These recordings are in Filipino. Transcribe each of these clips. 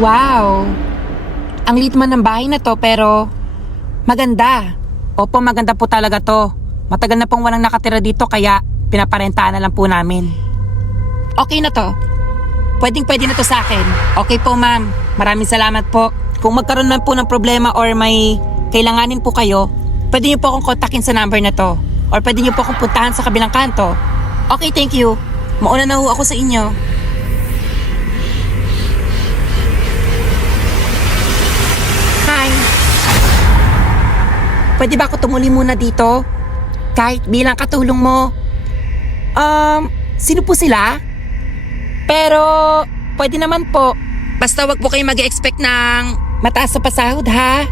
Wow! Ang liit man ng bahay na to pero maganda. Opo, maganda po talaga to. Matagal na pong walang nakatira dito kaya pinaparentahan na lang po namin. Okay na to. Pwedeng-pwede na to sa akin. Okay po ma'am. Maraming salamat po. Kung magkaroon man po ng problema or may kailanganin po kayo, pwede niyo po akong kontakin sa number na to. Or pwede niyo po akong puntahan sa kabilang kanto. Okay, thank you. Mauna na ho ako sa inyo. Hi. Pwede ba ako tumuli muna dito? Kahit bilang katulong mo. Sino po sila? Pero, pwede naman po. Basta wag po kayo mag-expect ng mataas sa pasahod, ha?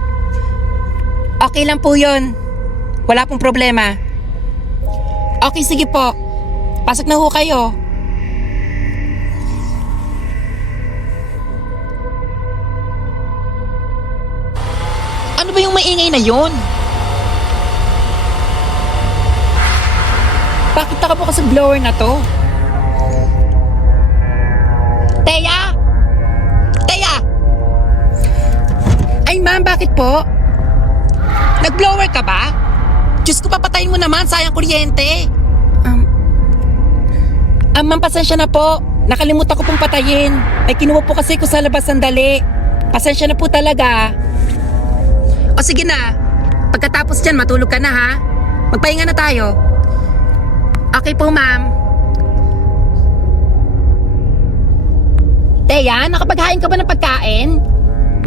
Okay lang po yun. Wala pong problema. Okay, sige po. Pasok na ho kayo. Ano ba yung maingay na yun? Bakit nakabukas ang blower na to? Teya! Teya! Ay ma'am, bakit po? Nag-blower ka ba? Diyos ko, papatayin mo naman, sayang kuryente. Ma'am, pasensya na po. Nakalimutan ko pong patayin. Ay kinuha po kasi ko sa labas sandali. Pasensya na po talaga. O sige na, pagkatapos dyan matulog ka na ha. Magpahinga na tayo. Okay po ma'am. Teya, nakapaghain ka ba ng pagkain?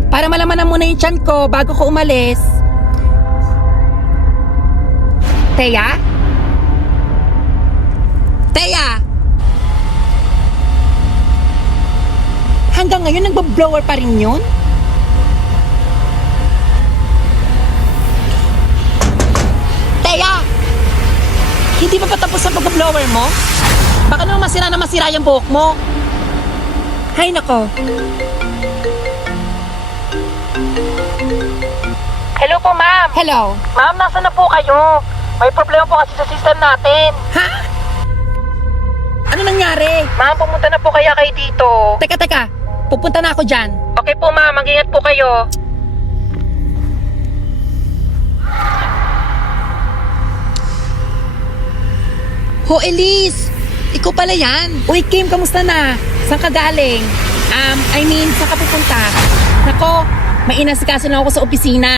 Para malaman na muna yung tiyan ko bago ko umalis. Teya? Teya! Hanggang ngayon nagbo-blower pa rin yun? Teya! Hindi pa patapos ang pag-blower mo? Baka naman masira yung buhok mo. Hay nako. Hello po ma'am. Hello. Ma'am, nasa na po kayo? May problema po kasi sa system natin. Ha? Ano nangyari? Ma'am, pumunta na po kaya kayo dito. Teka. Pupunta na ako dyan. Okay po ma'am, mag-ingat po kayo. Ho, Elise! Ikaw pala yan. Uy, Kim, kamusta na? Saan ka galing? Saan ka pupunta? Nako, may inasikaso na ako sa opisina.